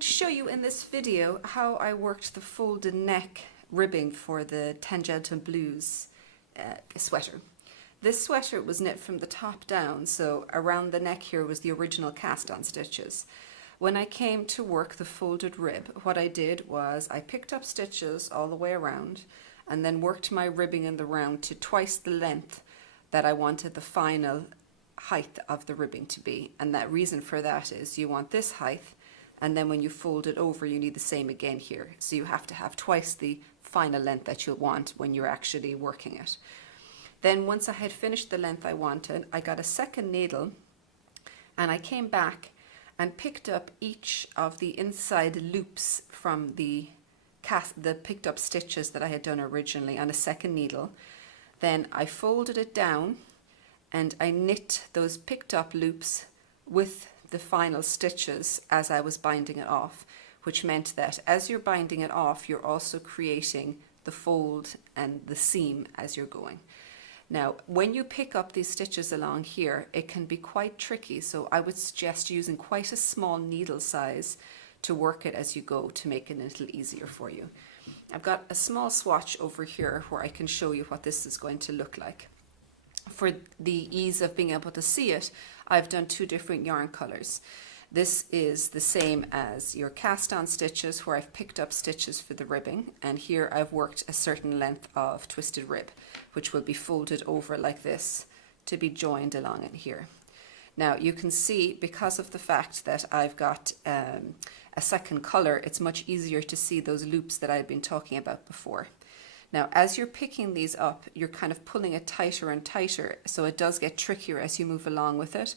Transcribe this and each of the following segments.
want to show you in this video how I worked the folded neck ribbing for the Tangential Blues sweater. This sweater was knit from the top down, so around the neck here was the original cast-on stitches. When I came to work the folded rib, what I did was I picked up stitches all the way around and then worked my ribbing in the round to twice the length that I wanted the final height of the ribbing to be. And that reason for that is you want this height, and then when you fold it over you need the same again here. So you have to have twice the final length that you'll want when you're actually working it. Then once I had finished the length I wanted, I got a second needle and I came back and picked up each of the inside loops from the picked up stitches that I had done originally on a second needle. Then I folded it down and I knit those picked up loops with the final stitches as I was binding it off, which meant that as you're binding it off, you're also creating the fold and the seam as you're going. Now, when you pick up these stitches along here, it can be quite tricky, so I would suggest using quite a small needle size to work it as you go to make it a little easier for you. I've got a small swatch over here where I can show you what this is going to look like. For the ease of being able to see it, I've done two different yarn colors. This is the same as your cast-on stitches where I've picked up stitches for the ribbing, and here I've worked a certain length of twisted rib, which will be folded over like this to be joined along in here. Now you can see, because of the fact that I've got a second color, it's much easier to see those loops that I've been talking about before. Now, as you're picking these up, you're kind of pulling it tighter and tighter, so it does get trickier as you move along with it.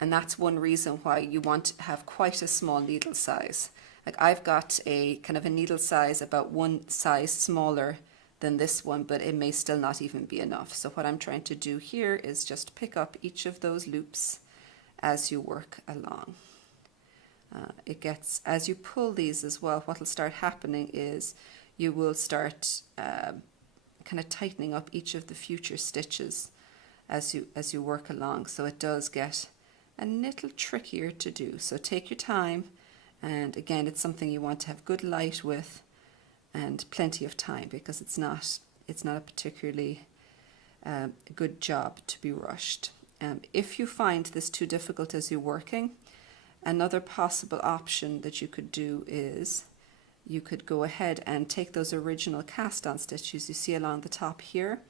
And that's one reason why you want to have quite a small needle size. Like I've got a kind of a needle size about one size smaller than this one, but it may still not even be enough. So what I'm trying to do here is just pick up each of those loops as you work along. As you pull these as well, what will start happening is you will start kind of tightening up each of the future stitches as you work along. So it does get a little trickier to do. So take your time, and again, it's something you want to have good light with and plenty of time, because it's not a particularly good job to be rushed. If you find this too difficult as you're working, another possible option that you could do is you could go ahead and take those original cast-on stitches you see along the top here,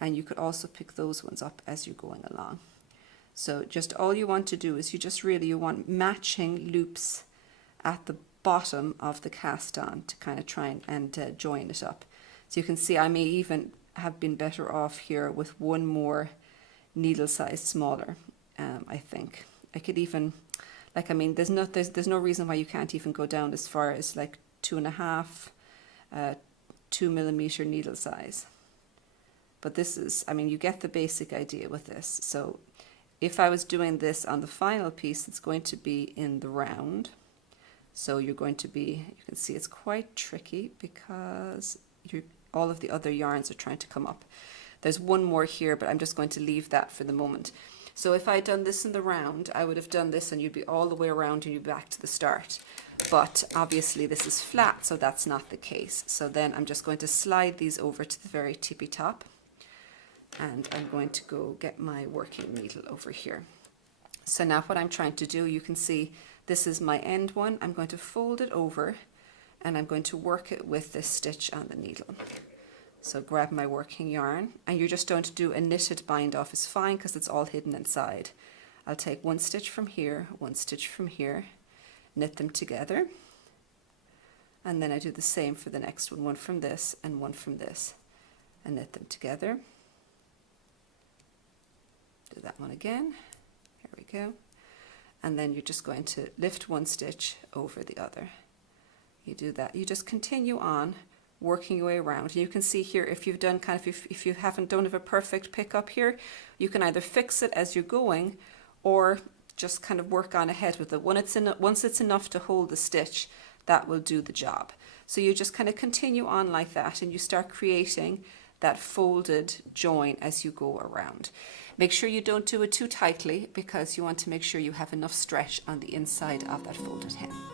and you could also pick those ones up as you're going along. So just all you want to do is you want matching loops at the bottom of the cast-on to kind of try and join it up. So you can see I may even have been better off here with one more needle size smaller. I think I could even, like, I mean, there's no reason why you can't even go down as far as like 2.5, 2 millimeter needle size. But this is, I mean, you get the basic idea with this. So if I was doing this on the final piece, it's going to be in the round. So you're going to be, you can see it's quite tricky because all of the other yarns are trying to come up. There's one more here, but I'm just going to leave that for the moment. So if I'd done this in the round, I would have done this and you'd be all the way around and you'd be back to the start. But obviously this is flat, so that's not the case. So then I'm just going to slide these over to the very tippy top, and I'm going to go get my working needle over here. So now what I'm trying to do, you can see this is my end one. I'm going to fold it over and I'm going to work it with this stitch on the needle. So grab my working yarn, and you're just going to do a knitted bind off is fine because it's all hidden inside. I'll take one stitch from here, one stitch from here, knit them together, and then I do the same for the next one from this and one from this, and knit them together. Do that one again, here we go, and then you're just going to lift one stitch over the other. You do that, you just continue on working your way around. And you can see here, if you've done if you don't have a perfect pick up here, you can either fix it as you're going or just kind of work on ahead with it. Once it's enough to hold the stitch, that will do the job. So you just kind of continue on like that, and you start creating that folded join as you go around. Make sure you don't do it too tightly, because you want to make sure you have enough stretch on the inside of that folded hem.